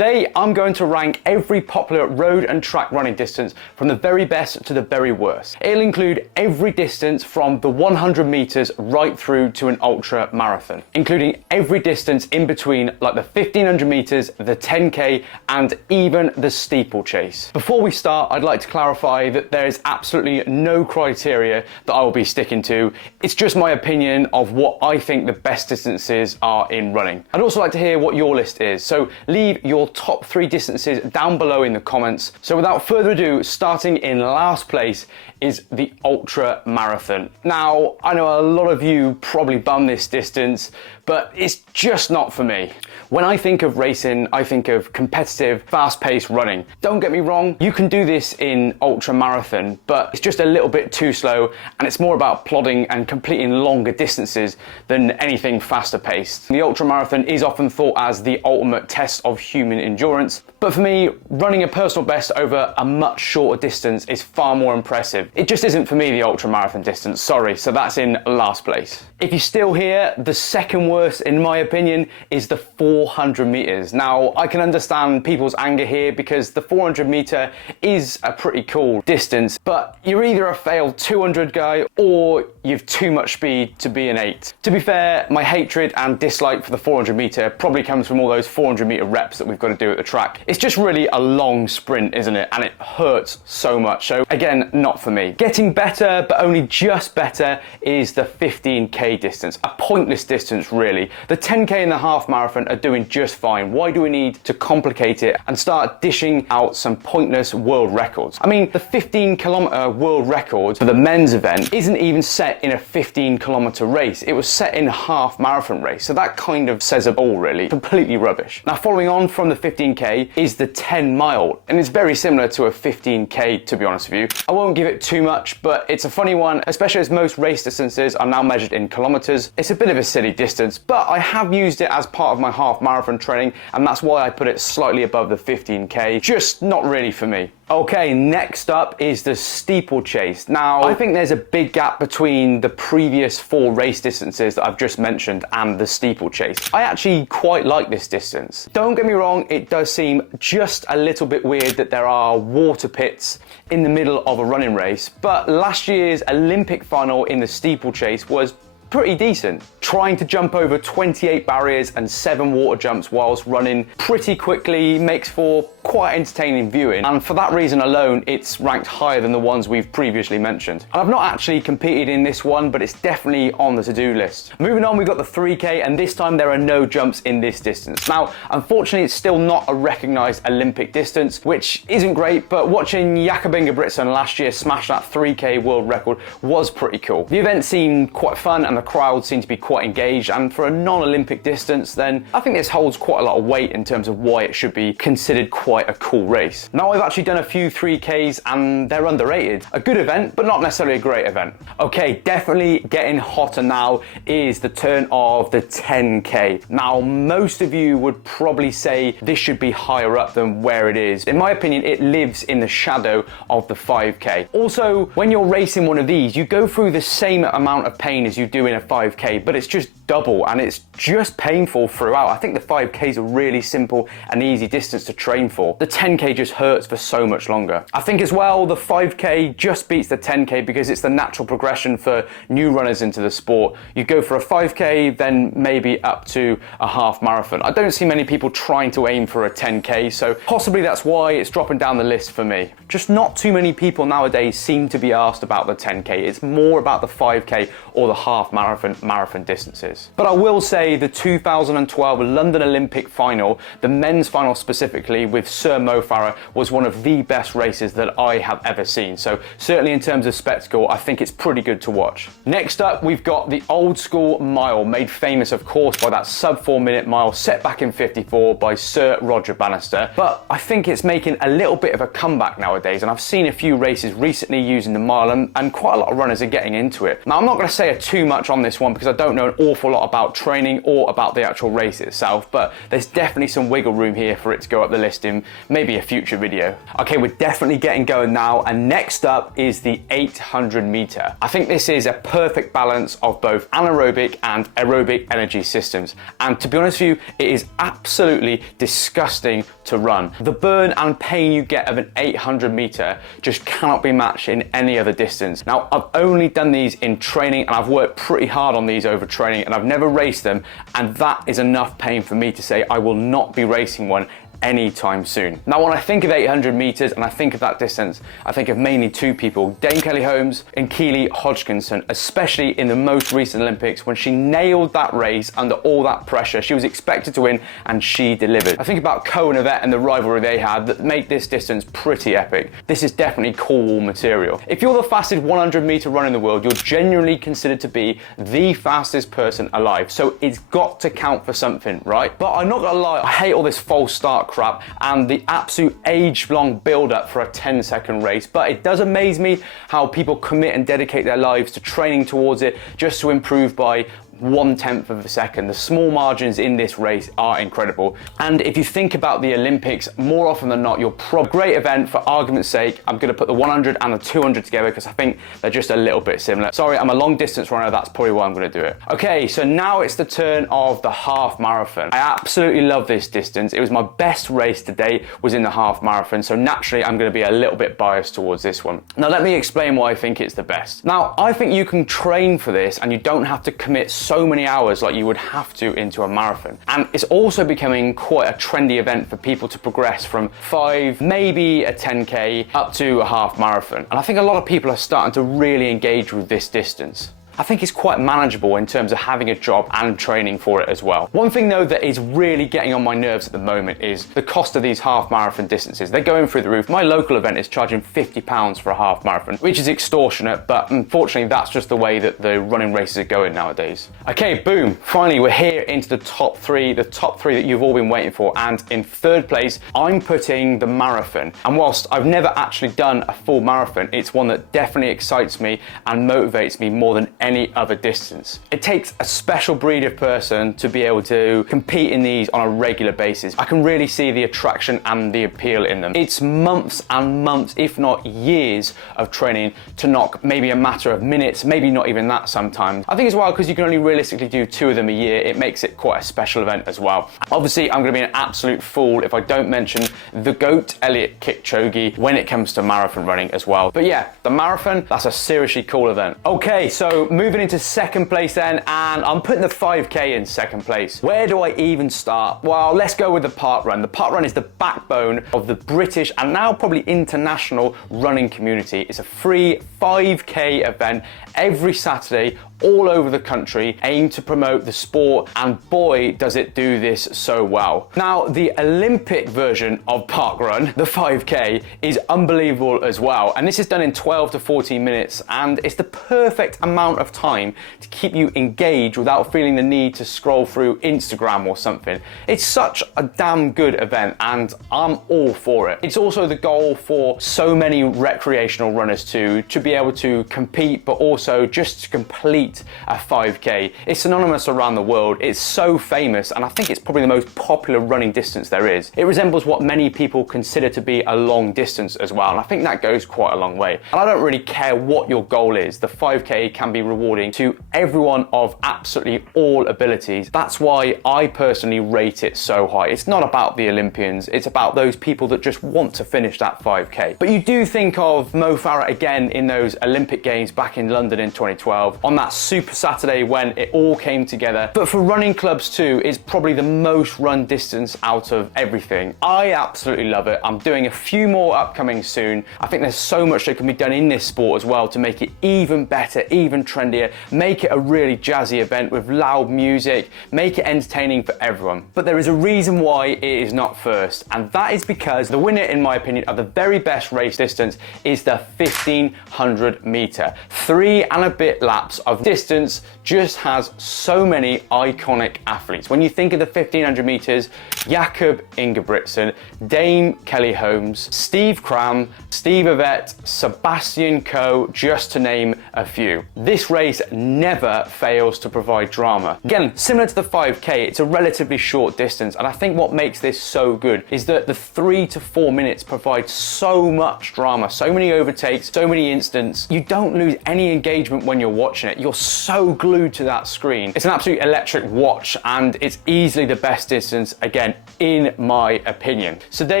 Today, I'm going to rank every popular road and track running distance from the very best to the very worst. It'll include every distance from the 100 meters right through to an ultra marathon, including every distance in between, like the 1500 meters, the 10K, and even the steeplechase. Before we start, I'd like to clarify that there is absolutely no criteria that I will be sticking to. It's just my opinion of what I think the best distances are in running. I'd also like to hear what your list is, so leave your top 3 distances down below in the comments. So without further ado, starting in last place is the ultra marathon. Now, I know a lot of you probably bum this distance, but it's just not for me. When I think of racing, I think of competitive, fast-paced running. Don't get me wrong, you can do this in ultra marathon, but it's just a little bit too slow, and it's more about plodding and completing longer distances than anything faster paced. The ultra marathon is often thought as the ultimate test of human endurance, but for me, running a personal best over a much shorter distance is far more impressive. It just isn't for me, the ultra marathon distance, sorry, so that's in last place. If you're still here, the second worst, in my opinion, is the 400 meters. Now, I can understand people's anger here because the 400 meter is a pretty cool distance, but you're either a failed 200 guy or you've too much speed to be an 8. To be fair, my hatred and dislike for the 400 meter probably comes from all those 400 meter reps that we've got to do at the track. It's just really a long sprint, isn't it? And it hurts so much. So again, not for me. Getting better, but only just better, is the 15K distance. A pointless distance, really. The 10K and the half marathon are doing just fine. Why do we need to complicate it and start dishing out some pointless world records? I mean, the 15-kilometer world record for the men's event isn't even set in a 15-kilometer race. It was set in a half marathon race. So that kind of says it all, really. Completely rubbish. Now, following on from the 15K is the 10 mile. And it's very similar to a 15K, to be honest with you. I won't give it too much, but it's a funny one, especially as most race distances are now measured in kilometers. It's a bit of a silly distance, but I have used it as part of my half marathon training, and that's why I put it slightly above the 15K. Just not really for me. Okay, next up is the steeplechase. Now, I think there's a big gap between the previous 4 race distances that I've just mentioned and the steeplechase. I actually quite like this distance. Don't get me wrong, it does seem just a little bit weird that there are water pits in the middle of a running race, but last year's Olympic final in the steeplechase was pretty decent. Trying to jump over 28 barriers and 7 water jumps whilst running pretty quickly makes for quite entertaining viewing, and for that reason alone, it's ranked higher than the ones we've previously mentioned. And I've not actually competed in this one, but it's definitely on the to-do list. Moving on, we've got the 3K, and this time there are no jumps in this distance. Now, unfortunately, it's still not a recognised Olympic distance, which isn't great, but watching Jakob Ingebrigtsen last year smash that 3K world record was pretty cool. The event seemed quite fun, and the crowd seemed to be quite engaged, and for a non-Olympic distance, then I think this holds quite a lot of weight in terms of why it should be considered quite a cool race. Now, I've actually done a few 3Ks and they're underrated. A good event, but not necessarily a great event. Okay, definitely getting hotter now is the turn of the 10K. Now, most of you would probably say this should be higher up than where it is. In my opinion, it lives in the shadow of the 5K. Also, when you're racing one of these, you go through the same amount of pain as you do in a 5K, but it's just double, and it's just painful throughout. I think the 5K is a really simple and easy distance to train for. The 10K just hurts for so much longer. I think as well, the 5K just beats the 10K because it's the natural progression for new runners into the sport. You go for a 5K, then maybe up to a half marathon. I don't see many people trying to aim for a 10K, so possibly that's why it's dropping down the list for me. Just not too many people nowadays seem to be asked about the 10K. It's more about the 5K or the half marathon distances. But I will say the 2012 London Olympic final, the men's final specifically with Sir Mo Farah, was one of the best races that I have ever seen. So certainly in terms of spectacle, I think it's pretty good to watch. Next up, we've got the old school mile, made famous of course by that sub 4 minute mile set back in '54 by Sir Roger Bannister. But I think it's making a little bit of a comeback nowadays, and I've seen a few races recently using the mile, and quite a lot of runners are getting into it. Now, I'm not going to say too much much on this one because I don't know an awful lot about training or about the actual race itself, but there's definitely some wiggle room here for it to go up the list in maybe a future video. Okay, we're definitely getting going now, and next up is the 800 meter. I think this is a perfect balance of both anaerobic and aerobic energy systems, and to be honest with you, it is absolutely disgusting to run. The burn and pain you get of an 800 meter just cannot be matched in any other distance. Now, I've only done these in training, and I've worked pretty hard on these over training, and I've never raced them, and that is enough pain for me to say I will not be racing one anytime soon. Now, when I think of 800 meters and I think of that distance, I think of mainly two people, Dame Kelly Holmes and Keely Hodgkinson, especially in the most recent Olympics when she nailed that race under all that pressure. She was expected to win and she delivered. I think about Coe and Yvette and the rivalry they had that make this distance pretty epic. This is definitely core wall material. If you're the fastest 100 meter runner in the world, you're genuinely considered to be the fastest person alive. So it's got to count for something, right? But I'm not gonna lie, I hate all this false start crap and the absolute age-long build-up for a 10-second race, but it does amaze me how people commit and dedicate their lives to training towards it just to improve by 1/10 of a second. The small margins in this race are incredible. And if you think about the Olympics, more often than not, you're probably a great event. For argument's sake, I'm gonna put the 100 and the 200 together because I think they're just a little bit similar. Sorry, I'm a long distance runner, that's probably why I'm gonna do it. Okay, so now it's the turn of the half marathon. I absolutely love this distance. It was my best race today, was in the half marathon, so naturally I'm gonna be a little bit biased towards this one. Now let me explain why I think it's the best. Now, I think you can train for this and you don't have to commit so many hours like you would have to into a marathon. And it's also becoming quite a trendy event for people to progress from 5, maybe a 10K up to a half marathon. And I think a lot of people are starting to really engage with this distance. I think it's quite manageable in terms of having a job and training for it as well. One thing though that is really getting on my nerves at the moment is the cost of these half marathon distances. They're going through the roof. My local event is charging £50 for a half marathon, which is extortionate, but unfortunately that's just the way that the running races are going nowadays. Okay, boom, finally we're here into the top three that you've all been waiting for, and in third place, I'm putting the marathon. And whilst I've never actually done a full marathon, it's one that definitely excites me and motivates me more than any other distance. It takes a special breed of person to be able to compete in these on a regular basis. I can really see the attraction and the appeal in them. It's months and months, if not years, of training to knock maybe a matter of minutes, maybe not even that sometimes. I think as well, because you can only realistically do 2 of them a year, it makes it quite a special event as well. Obviously, I'm going to be an absolute fool if I don't mention the GOAT, Eliud Kipchoge, when it comes to marathon running as well. But yeah, the marathon, that's a seriously cool event. Okay, so moving into second place then, and I'm putting the 5K in second place. Where do I even start? Well, let's go with the park run. The park run is the backbone of the British and now probably international running community. It's a free 5K event every Saturday all over the country, aimed to promote the sport, and boy does it do this so well. Now, the Olympic version of parkrun, the 5K, is unbelievable as well, and this is done in 12 to 14 minutes, and it's the perfect amount of time to keep you engaged without feeling the need to scroll through Instagram or something. It's such a damn good event, and I'm all for it. It's also the goal for so many recreational runners to be able to compete, but also just to complete a 5K. It's synonymous around the world. It's so famous, and I think it's probably the most popular running distance there is. It resembles what many people consider to be a long distance as well, and I think that goes quite a long way. And I don't really care what your goal is. The 5K can be rewarding to everyone of absolutely all abilities. That's why I personally rate it so high. It's not about the Olympians, it's about those people that just want to finish that 5K. But you do think of Mo Farah again in those Olympic Games back in London in 2012, on that Super Saturday when it all came together. But for running clubs too, it's probably the most run distance out of everything. I absolutely love it. I'm doing a few more upcoming soon. I think there's so much that can be done in this sport as well to make it even better, even trendier, make it a really jazzy event with loud music, make it entertaining for everyone. But there is a reason why it is not first, and that is because the winner, in my opinion, of the very best race distance is the 1500 meter. 3 and a bit laps of distance just has so many iconic athletes. When you think of the 1500 meters, Jakob Ingebrigtsen, Dame Kelly Holmes, Steve Cram, Steve Ovett, Sebastian Coe, just to name a few. This race never fails to provide drama. Again, similar to the 5K, it's a relatively short distance, and I think what makes this so good is that the 3 to 4 minutes provide so much drama, so many overtakes, so many instants. You don't lose any engagement when you're watching it. You're so glued to that screen. It's an absolute electric watch, and it's easily the best distance, again, in my opinion. So there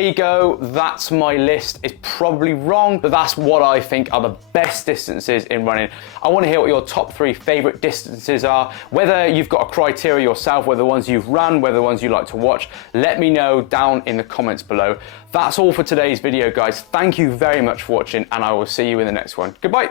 you go, that's my list. It's probably wrong, but that's what I think are the best distances in running. I want to hear what your top 3 favorite distances are, whether you've got a criteria yourself, whether the ones you've run, whether the ones you like to watch. Let me know down in the comments below. That's all for today's video, guys. Thank you very much for watching, and I will see you in the next one. Goodbye.